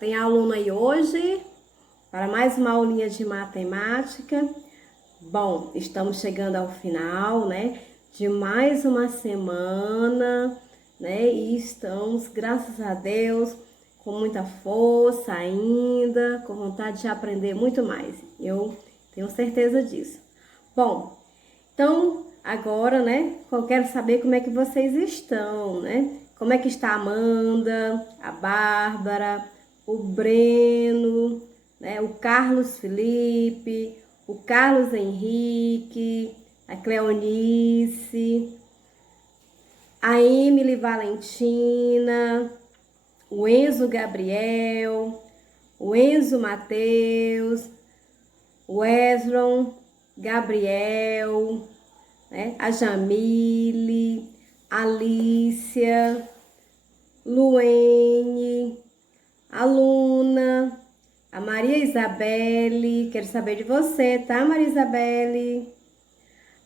Tem aluno aí hoje para mais uma aulinha de matemática. Bom, estamos chegando ao final, né, de mais uma semana, né, e estamos, graças a Deus, com muita força ainda, com vontade de aprender muito mais. Eu tenho certeza disso. Bom, então agora, né, eu quero saber como é que vocês estão, né? Como é que está a Amanda, a Bárbara, o Breno, né, o Carlos Felipe, o Carlos Henrique, a Cleonice, a Emily Valentina, o Enzo Gabriel, o Enzo Mateus, o Esron Gabriel, né, a Jamile, a Alicia, Luene, a Luna, a Maria Isabelle, quero saber de você, tá, Maria Isabelle?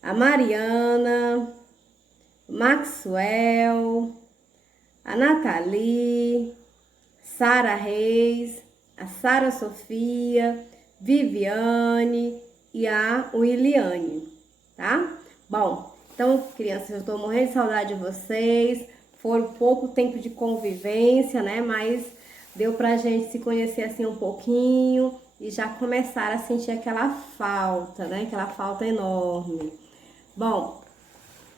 A Mariana, o Maxwell, a Nathalie, Sara Reis, a Sara Sofia, Viviane e a Williane, tá? Bom, então, crianças, eu tô morrendo de saudade de vocês. Foi pouco tempo de convivência, né? Mas deu pra gente se conhecer assim um pouquinho e já começar a sentir aquela falta, né? Aquela falta enorme. Bom,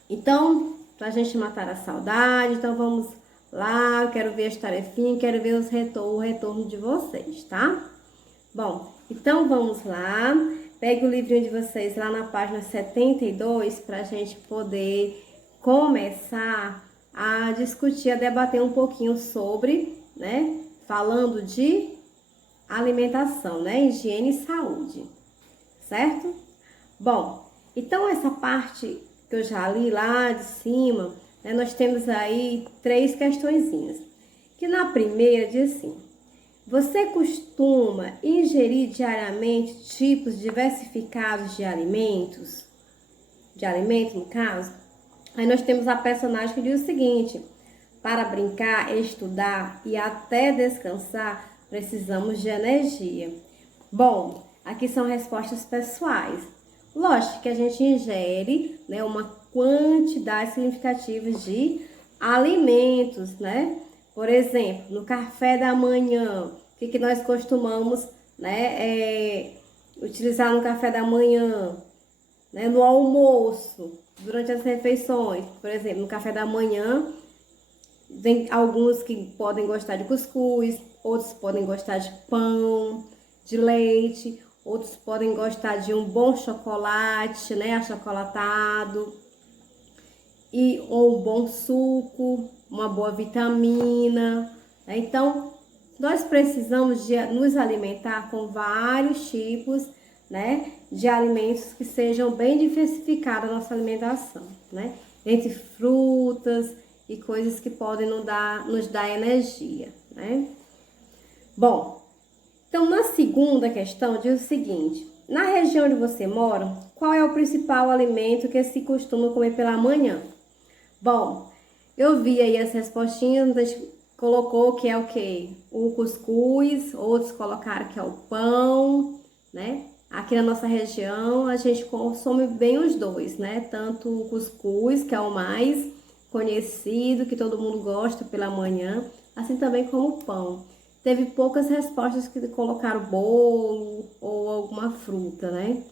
então, pra gente matar a saudade, então vamos lá, eu quero ver as tarefinhas, quero ver o retorno de vocês, tá? Bom, então vamos lá. Pegue o livrinho de vocês lá na página 72 para a gente poder começar a discutir, a debater um pouquinho sobre, né? Falando de alimentação, né? Higiene e saúde, certo? Bom, então essa parte que eu já li lá de cima, né, nós temos aí 3 questõezinhas. Que na primeira diz assim: você costuma ingerir diariamente tipos diversificados de alimentos? De alimento, no caso? Aí nós temos a personagem que diz o seguinte: para brincar, estudar e até descansar, precisamos de energia. Bom, aqui são respostas pessoais. Lógico que a gente ingere, né, uma quantidade significativa de alimentos, né? Por exemplo, no café da manhã, o que nós costumamos, né, utilizar no café da manhã, né, no almoço, durante as refeições. Por exemplo, no café da manhã, tem alguns que podem gostar de cuscuz, outros podem gostar de pão, de leite, outros podem gostar de um bom chocolate, né, achocolatado, ou um bom suco, uma boa vitamina, né? Então, nós precisamos de nos alimentar com vários tipos, né, de alimentos que sejam bem diversificados a nossa alimentação, né? Entre frutas e coisas que podem nos dar energia, né? Bom, então na segunda questão diz o seguinte: na região onde você mora, qual é o principal alimento que se costuma comer pela manhã? Bom, eu vi aí as respostinhas, colocou que é o quê? O cuscuz, outros colocaram que é o pão, né? Aqui na nossa região a gente consome bem os dois, né? Tanto o cuscuz, que é o mais conhecido, que todo mundo gosta pela manhã, assim também como o pão. Teve poucas respostas que colocaram bolo ou alguma fruta, né?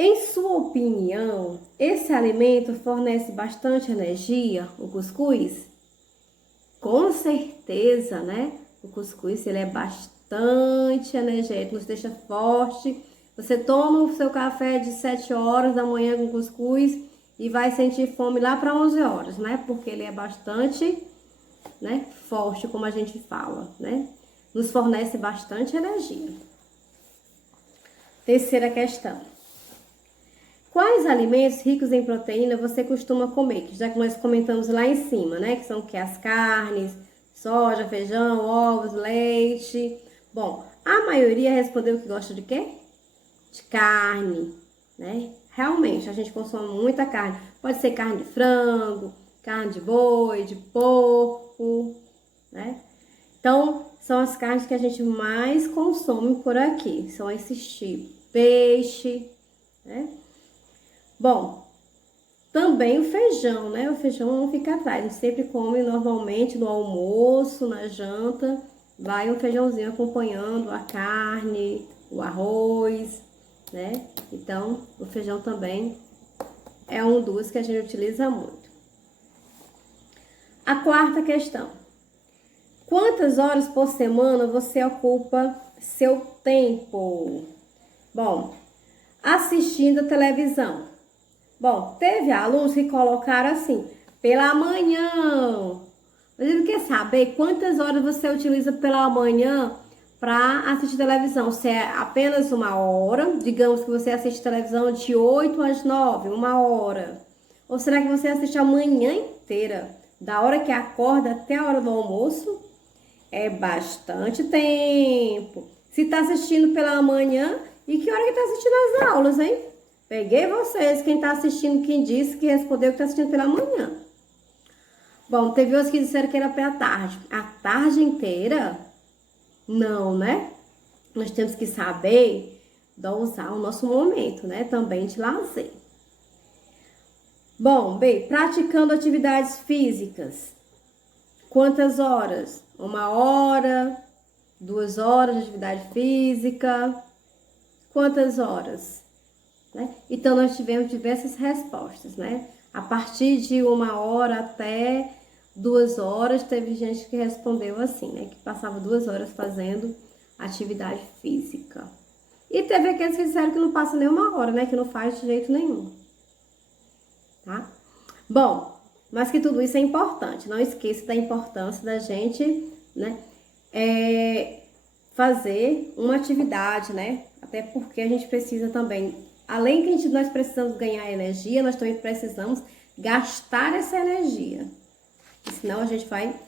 Em sua opinião, esse alimento fornece bastante energia, o cuscuz? Com certeza, né? O cuscuz, ele é bastante energético, nos deixa forte. Você toma o seu café de 7 horas da manhã com cuscuz e vai sentir fome lá para 11 horas, né? Porque ele é bastante, né, forte, como a gente fala, né? Nos fornece bastante energia. Terceira questão: quais alimentos ricos em proteína você costuma comer? Já que nós comentamos lá em cima, né? Que são que as carnes, soja, feijão, ovos, leite. Bom, a maioria respondeu que gosta de quê? De carne, né? Realmente, a gente consome muita carne. Pode ser carne de frango, carne de boi, de porco, né? Então, são as carnes que a gente mais consome por aqui. São esses tipos. Peixe, né? Bom, também o feijão, né? O feijão não fica atrás. A gente sempre come normalmente no almoço, na janta. Vai um feijãozinho acompanhando a carne, o arroz, né? Então, o feijão também é um dos que a gente utiliza muito. A quarta questão. Quantas horas por semana você ocupa seu tempo? Bom, assistindo a televisão. Bom, teve alunos que colocaram assim, pela manhã. Mas ele quer saber quantas horas você utiliza pela manhã para assistir televisão. Se é apenas uma hora, digamos que você assiste televisão de 8 às 9, uma hora. Ou será que você assiste a manhã inteira, da hora que acorda até a hora do almoço? É bastante tempo. Se tá assistindo pela manhã, e que hora que tá assistindo as aulas, hein? Peguei vocês, quem tá assistindo, quem disse que respondeu que tá assistindo pela manhã. Bom, teve outros que disseram que era pela tarde. A tarde inteira? Não, né? Nós temos que saber dosar o nosso momento, né? Também de lazer. Bom, bem, praticando atividades físicas. Quantas horas? 1 hora, 2 horas de atividade física. Quantas horas? Né? Então, nós tivemos diversas respostas, né? A partir de 1 hora até 2 horas, teve gente que respondeu assim, né? Que passava 2 horas fazendo atividade física. E teve aqueles que disseram que não passa nem 1 hora, né? Que não faz de jeito nenhum. Tá? Bom, mas que tudo isso é importante. Não esqueça da importância da gente, né? Fazer uma atividade, né? Até porque a gente precisa também, além que nós precisamos ganhar energia, nós também precisamos gastar essa energia. Senão a gente vai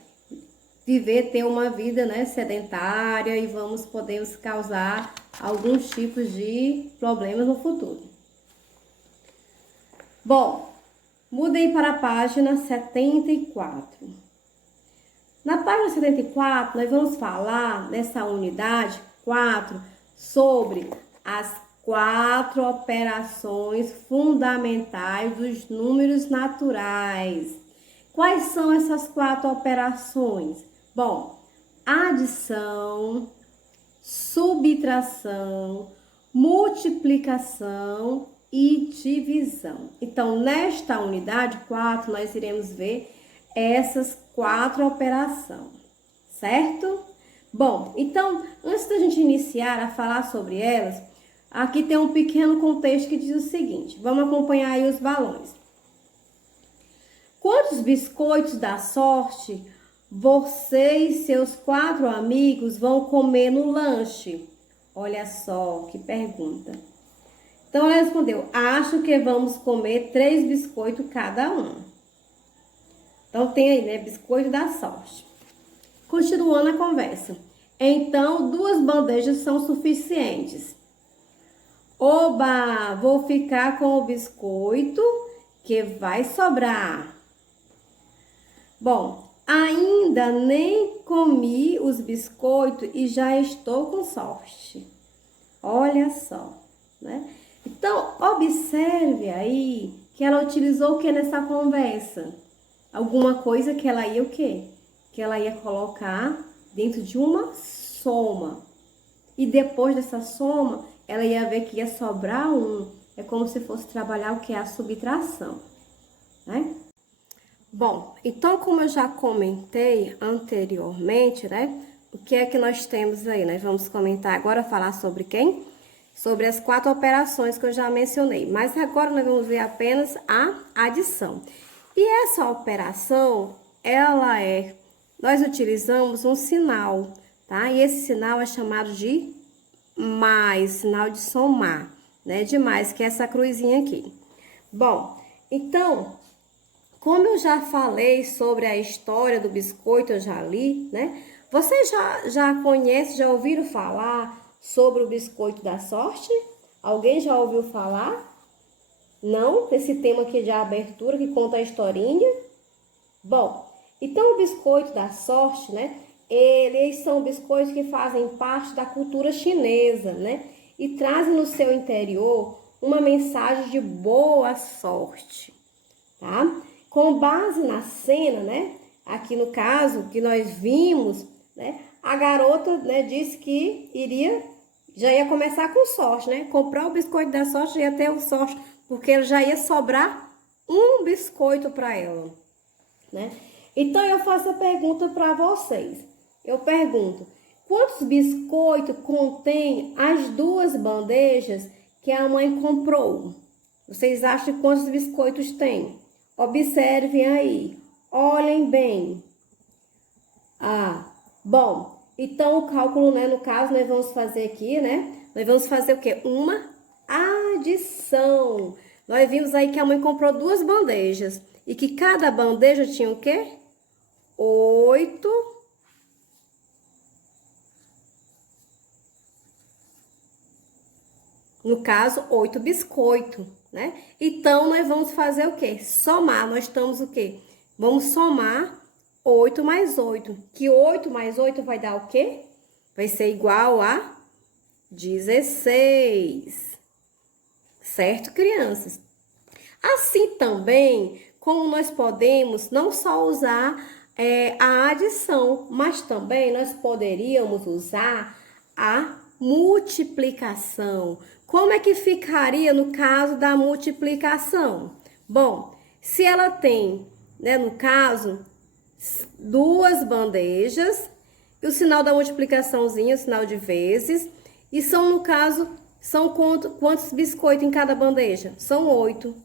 ter uma vida, né, sedentária e vamos poder causar alguns tipos de problemas no futuro. Bom, mudei para a página 74. Na página 74, nós vamos falar nessa unidade 4 sobre as 4 operações fundamentais dos números naturais. Quais são essas 4 operações? Bom, adição, subtração, multiplicação e divisão. Então, nesta unidade 4, nós iremos ver essas 4 operações, certo? Bom, então, antes da gente iniciar a falar sobre elas, aqui tem um pequeno contexto que diz o seguinte, vamos acompanhar aí os balões. Quantos biscoitos da sorte você e seus 4 amigos vão comer no lanche? Olha só que pergunta. Então, ela respondeu, acho que vamos comer 3 biscoitos cada um. Então, tem aí, né, biscoito da sorte. Continuando a conversa. Então, 2 bandejas são suficientes. Oba, vou ficar com o biscoito que vai sobrar. Bom, ainda nem comi os biscoitos e já estou com sorte. Olha só, né? Então, observe aí que ela utilizou o que nessa conversa? Alguma coisa que ela ia o quê? Que ela ia colocar dentro de uma soma. E depois dessa soma, ela ia ver que ia sobrar um. É como se fosse trabalhar o que é a subtração, né? Bom, então como eu já comentei anteriormente, né? O que é que nós temos aí? Nós vamos comentar agora, falar sobre quem? Sobre as 4 operações que eu já mencionei. Mas agora nós vamos ver apenas a adição. E essa operação, nós utilizamos um sinal, tá? E esse sinal é chamado de mais, sinal de somar, né? De mais, que é essa cruzinha aqui. Bom, então, como eu já falei sobre a história do biscoito, eu já li, né? Vocês já conhecem, já ouviram falar sobre o biscoito da sorte? Alguém já ouviu falar? Não? Esse tema aqui de abertura que conta a historinha? Bom, então o biscoito da sorte, né? Eles são biscoitos que fazem parte da cultura chinesa, né? E trazem no seu interior uma mensagem de boa sorte, tá? Com base na cena, né? Aqui no caso que nós vimos, né? A garota, né, disse que já ia começar com sorte, né? Comprar o biscoito da sorte ia ter o sorte, porque já ia sobrar um biscoito para ela, né? Então eu faço a pergunta para vocês. Eu pergunto: quantos biscoitos contém as duas bandejas que a mãe comprou? Vocês acham quantos biscoitos tem? Observem aí. Olhem bem. Bom, então o cálculo, né, no caso, nós vamos fazer aqui, né? Nós vamos fazer o quê? Uma adição. Nós vimos aí que a mãe comprou duas bandejas e que cada bandeja tinha o quê? 8. No caso, 8 biscoitos, né? Então, nós vamos fazer o quê? Somar. Nós estamos o quê? Vamos somar 8 mais 8. Que 8 mais 8 vai dar o quê? Vai ser igual a 16. Certo, crianças? Assim também, como nós podemos não só usar a adição, mas também nós poderíamos usar a multiplicação. Como é que ficaria no caso da multiplicação? Bom, se ela tem, né, no caso, duas bandejas, e o sinal da multiplicaçãozinha, o sinal de vezes, e são, no caso, são quantos biscoitos em cada bandeja? São 8.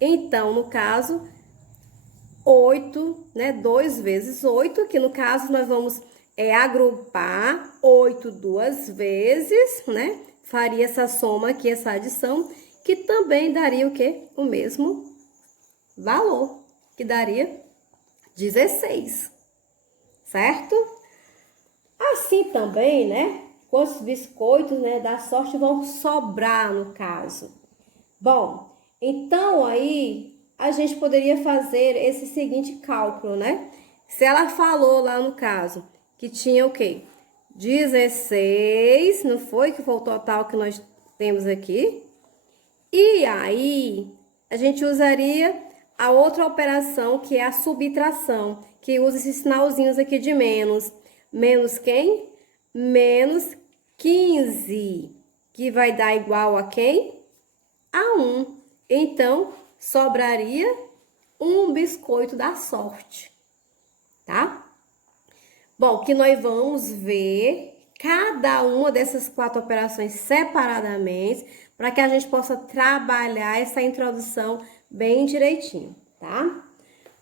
Então, no caso, 8, né? 2 vezes 8, que no caso nós vamos agrupar 8 duas vezes, né? Faria essa soma aqui, essa adição, que também daria o quê? O mesmo valor, que daria 16, certo? Assim também, né? Quantos biscoitos, né, da sorte vão sobrar no caso? Bom, então aí a gente poderia fazer esse seguinte cálculo, né? Se ela falou lá no caso que tinha o quê? 16, não foi? Que foi o total que nós temos aqui. E aí, a gente usaria a outra operação, que é a subtração, que usa esses sinalzinhos aqui de menos. Menos quem? Menos 15, que vai dar igual a quem? A 1. Então, sobraria um biscoito da sorte, tá? Bom, que nós vamos ver cada uma dessas 4 operações separadamente, para que a gente possa trabalhar essa introdução bem direitinho, tá?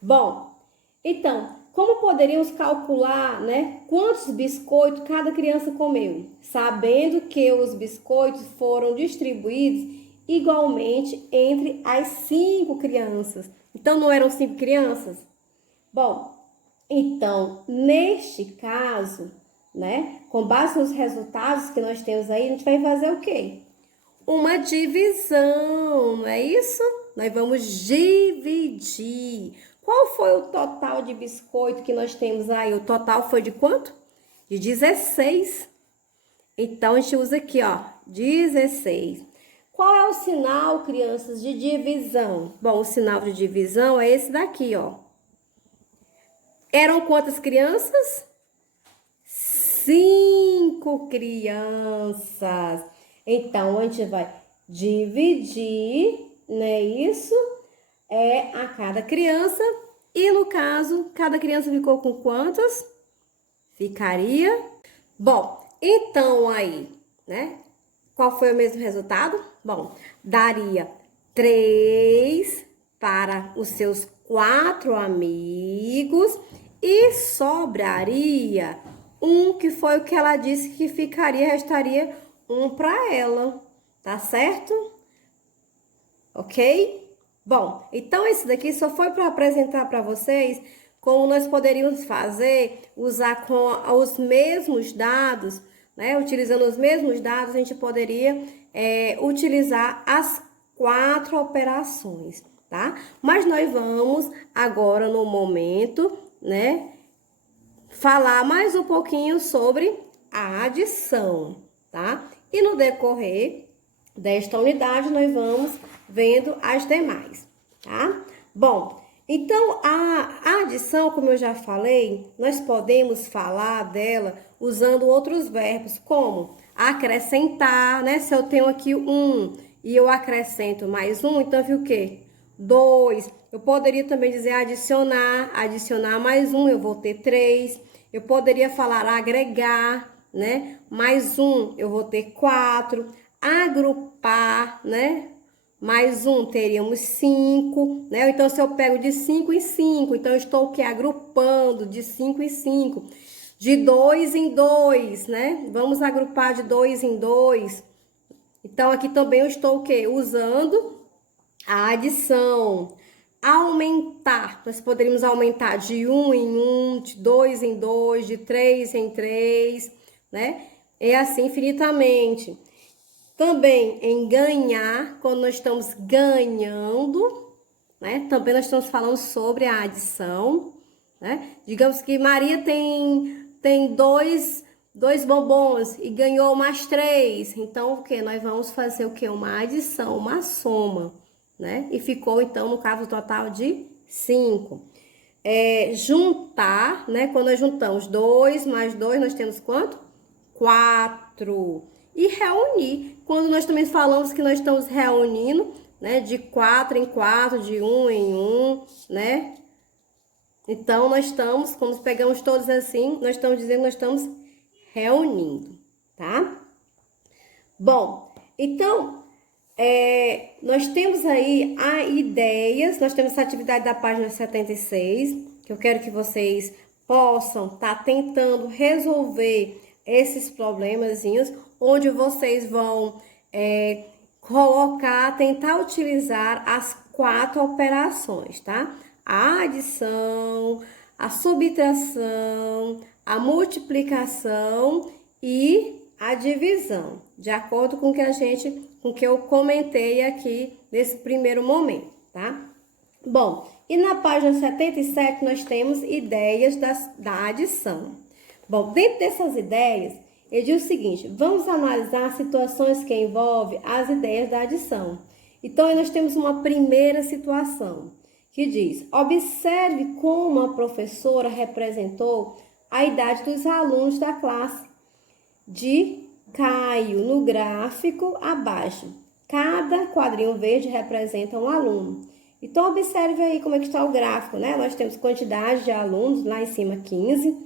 Bom, então, como poderíamos calcular, né, quantos biscoitos cada criança comeu? Sabendo que os biscoitos foram distribuídos igualmente entre as 5 crianças. Então, não eram 5 crianças? Bom, então, neste caso, né, com base nos resultados que nós temos aí, a gente vai fazer o quê? Uma divisão, não é isso? Nós vamos dividir. Qual foi o total de biscoito que nós temos aí? O total foi de quanto? De 16. Então, a gente usa aqui, ó, 16. Qual é o sinal, crianças, de divisão? Bom, o sinal de divisão é esse daqui, ó. Eram quantas crianças? 5 crianças. Então, a gente vai dividir, né? Isso a cada criança. E no caso, cada criança ficou com quantas? Ficaria. Bom, então aí, né? Qual foi o mesmo resultado? Bom, daria 3 para os seus 4 amigos e sobraria 1, que foi o que ela disse que ficaria, restaria 1 para ela, tá certo? Ok? Bom, então esse daqui só foi para apresentar para vocês como nós poderíamos fazer, usar com os mesmos dados, né? Utilizando os mesmos dados, a gente poderia utilizar as 4 operações, tá? Mas nós vamos agora no momento, né, falar mais um pouquinho sobre a adição, tá? E no decorrer desta unidade, nós vamos vendo as demais, tá? Bom, então a adição, como eu já falei, nós podemos falar dela usando outros verbos, como acrescentar, né? Se eu tenho aqui um e eu acrescento mais um, então fica o quê? 2. Eu poderia também dizer adicionar mais um, eu vou ter 3. Eu poderia falar agregar, né? Mais um, eu vou ter 4. Agrupar, né? Mais um, teríamos 5, né? Então, se eu pego de 5 em 5, então eu estou o quê? Agrupando de 5 em 5. De 2 em 2, né? Vamos agrupar de 2 em 2. Então, aqui também eu estou o quê? Usando a adição. Aumentar. Nós poderíamos aumentar de 1 em 1, de 2 em 2, de 3 em 3, né? E assim infinitamente. Também em ganhar, quando nós estamos ganhando, né? Também nós estamos falando sobre a adição, né? Digamos que Maria tem dois bombons e ganhou mais 3. Então, o que? Nós vamos fazer o que? Uma adição, uma soma, né? E ficou, então, no caso, o total de 5. Juntar, né? Quando nós juntamos 2 mais 2, nós temos quanto? 4. E reunir, quando nós também falamos que nós estamos reunindo, né? De 4 em 4, de 1 em 1, né? Então, nós estamos, quando pegamos todos assim, nós estamos dizendo que nós estamos reunindo, tá? Bom, então, nós temos aí ideias, nós temos essa atividade da página 76, que eu quero que vocês possam estar tentando resolver esses problemazinhos, onde vocês vão tentar utilizar as 4 operações, tá? A adição, a subtração, a multiplicação e a divisão, de acordo com o que eu comentei aqui nesse primeiro momento, tá? Bom, e na página 77 nós temos ideias da adição. Bom, dentro dessas ideias, ele diz o seguinte: vamos analisar situações que envolvem as ideias da adição. Então, aí nós temos uma primeira situação que diz: observe como a professora representou a idade dos alunos da classe de Caio no gráfico abaixo. Cada quadrinho verde representa um aluno. Então, observe aí como é que está o gráfico, né? Nós temos quantidade de alunos, lá em cima 15,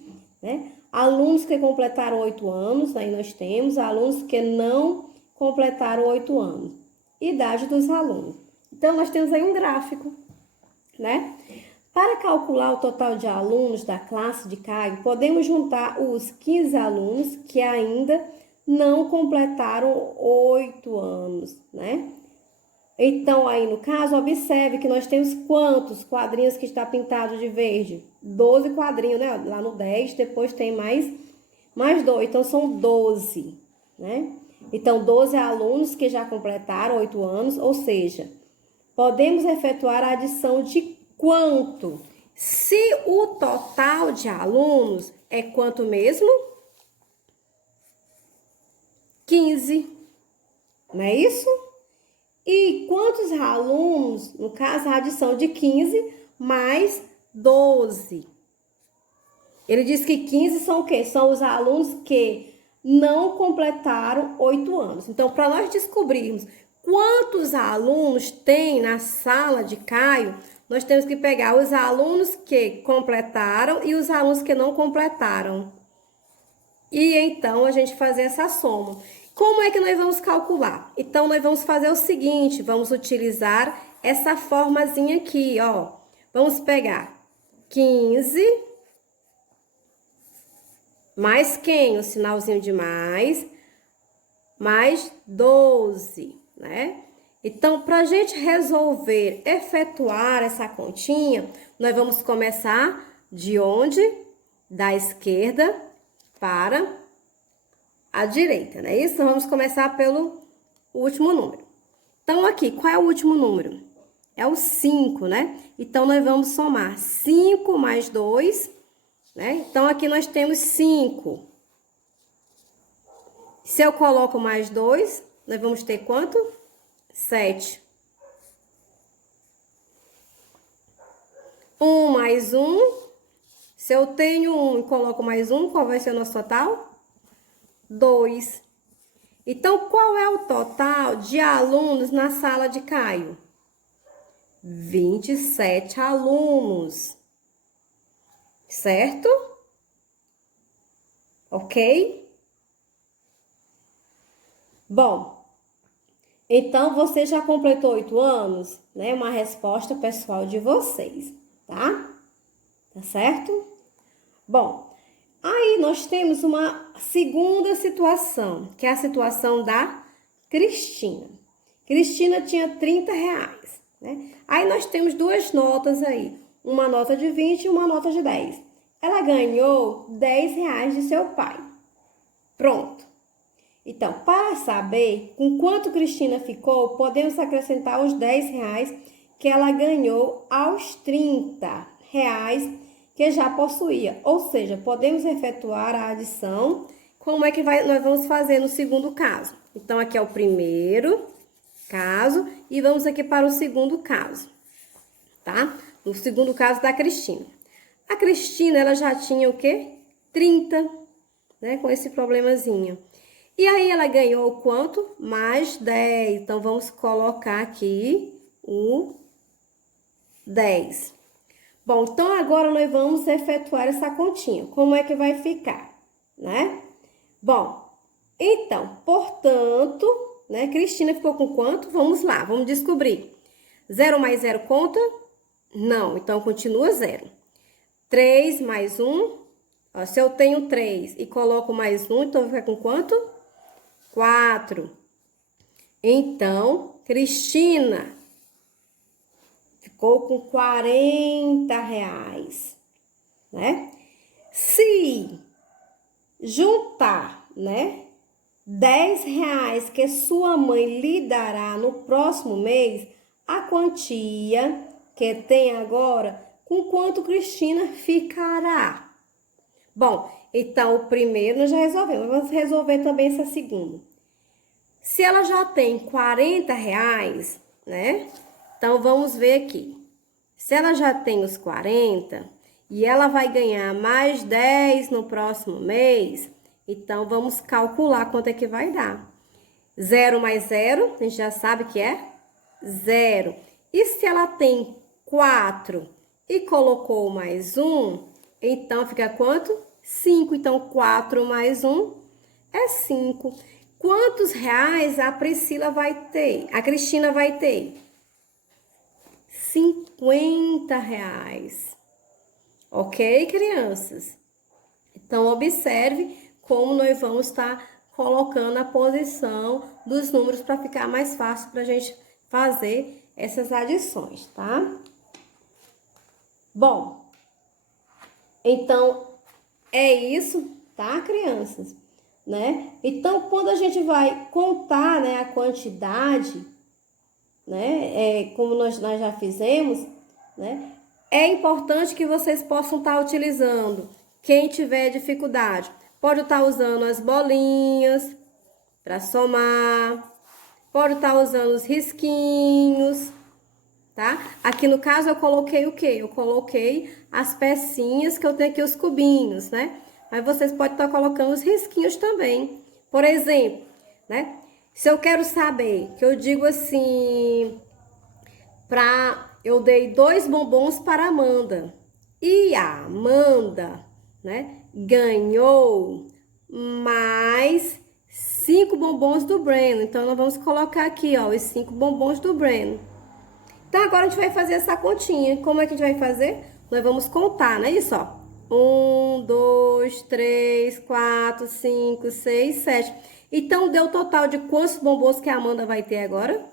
né? Alunos que completaram 8 anos, aí nós temos alunos que não completaram 8 anos. Idade dos alunos. Então, nós temos aí um gráfico, né? Para calcular o total de alunos da classe de Caio, podemos juntar os 15 alunos que ainda não completaram 8 anos, né? Então, aí no caso, observe que nós temos quantos quadrinhos que está pintado de verde? 12 quadrinhos, né? Lá no 10, depois tem mais 2, então são 12, né? Então, 12 alunos que já completaram 8 anos, ou seja, podemos efetuar a adição de quanto? Se o total de alunos é quanto mesmo? 15, não é isso? E quantos alunos, no caso, a adição de 15 mais 12. Ele diz que 15 são o quê? São os alunos que não completaram 8 anos. Então, para nós descobrirmos quantos alunos tem na sala de Caio, nós temos que pegar os alunos que completaram e os alunos que não completaram. E então, a gente fazer essa soma. Como é que nós vamos calcular? Então, nós vamos fazer o seguinte, vamos utilizar essa formazinha aqui, ó. Vamos pegar 15 mais quem? O sinalzinho de mais 12, né? Então, para a gente resolver, efetuar essa continha, nós vamos começar de onde? Da esquerda para a direita, não é isso? Então, vamos começar pelo último número. Então, aqui, qual é o último número? É o 5, né? Então, nós vamos somar 5 mais 2, né? Então, aqui nós temos 5. Se eu coloco mais 2, nós vamos ter quanto? 7. 1 mais 1. Se eu tenho 1 e coloco mais 1, qual vai ser o nosso total? 2. Então, qual é o total de alunos na sala de Caio? 27 alunos. Certo? Ok? Bom, então você já completou 8 anos, né? Uma resposta pessoal de vocês, tá? Tá certo? Bom, aí nós temos uma segunda situação, que é a situação da Cristina. Cristina tinha 30 reais, né? Aí nós temos duas notas aí, uma nota de 20 e uma nota de 10. Ela ganhou 10 reais de seu pai. Pronto. Então, para saber com quanto Cristina ficou, podemos acrescentar os 10 reais que ela ganhou aos 30 reais que já possuía. Ou seja, podemos efetuar a adição. Como é que nós vamos fazer no segundo caso? Então, aqui é o primeiro caso e vamos aqui para o segundo caso, tá? No segundo caso da Cristina. A Cristina, ela já tinha o quê? 30, né? Com esse problemazinho. E aí, ela ganhou quanto? Mais 10. Então, vamos colocar aqui o 10. Bom, então agora nós vamos efetuar essa continha. Como é que vai ficar, né? Bom, então, portanto, né? Cristina ficou com quanto? Vamos lá, vamos descobrir. 0 mais 0 conta? Não, então continua 0. 3 mais 1, ó, se eu tenho 3 e coloco mais 1, então vai ficar com quanto? 4. Então, Cristina ficou com 40 reais, né? Se juntar, né, 10 reais que sua mãe lhe dará no próximo mês, a quantia que tem agora, com quanto Cristina ficará? Bom, então o primeiro nós já resolvemos, vamos resolver também essa segunda. Se ela já tem 40 reais, né? Então, vamos ver aqui. Se ela já tem os 40 e ela vai ganhar mais 10 no próximo mês, então, vamos calcular quanto é que vai dar. 0 mais 0, a gente já sabe que é 0. E se ela tem 4 e colocou mais 1, então, fica quanto? 5. Então, 4 mais 1 é 5. Quantos reais a Priscila vai ter? A Cristina vai ter? 50 reais. Ok, crianças? Então, observe como nós vamos estar colocando a posição dos números para ficar mais fácil para a gente fazer essas adições, tá? Bom, então, é isso, tá, crianças? Né? Então, quando a gente vai contar, né, a quantidade, né, como nós já fizemos, né, é importante que vocês possam estar utilizando. Quem tiver dificuldade, pode estar usando as bolinhas para somar, pode estar usando os risquinhos, tá? Aqui no caso eu coloquei o quê? Eu coloquei as pecinhas que eu tenho aqui, os cubinhos, né? Mas vocês podem estar colocando os risquinhos também. Por exemplo, né? Se eu quero saber, que eu digo assim, eu dei 2 bombons para a Amanda. E a Amanda, né, ganhou mais 5 bombons do Breno. Então, nós vamos colocar aqui, ó, os 5 bombons do Breno. Então, agora a gente vai fazer essa continha. Como é que a gente vai fazer? Nós vamos contar, não é isso, ó? 1, 2, 3, 4, 5, 6, 7. Então, deu o total de quantos bombons que a Amanda vai ter agora?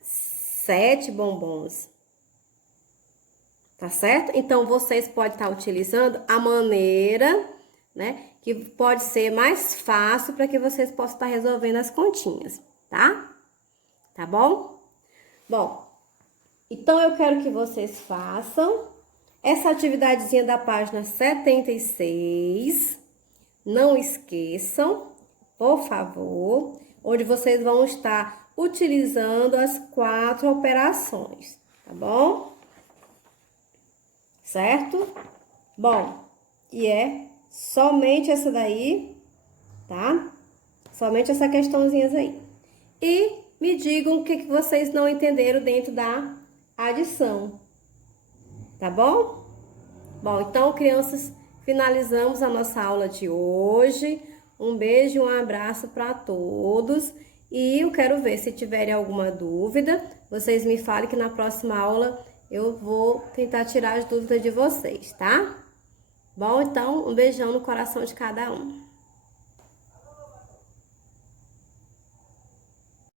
7 bombons. Tá certo? Então, vocês podem estar utilizando a maneira, né, que pode ser mais fácil para que vocês possam estar resolvendo as continhas, tá? Tá bom? Bom, então eu quero que vocês façam essa atividadezinha da página 76. Não esqueçam, por favor, onde vocês vão estar utilizando as 4 operações, tá bom? Certo? Bom, e é somente essa daí, tá? Somente essa questãozinha aí. E me digam o que vocês não entenderam dentro da adição, tá bom? Bom, então, crianças, finalizamos a nossa aula de hoje. Um beijo e um abraço para todos. E eu quero ver, se tiverem alguma dúvida, vocês me falem que na próxima aula eu vou tentar tirar as dúvidas de vocês, tá? Bom, então, um beijão no coração de cada um.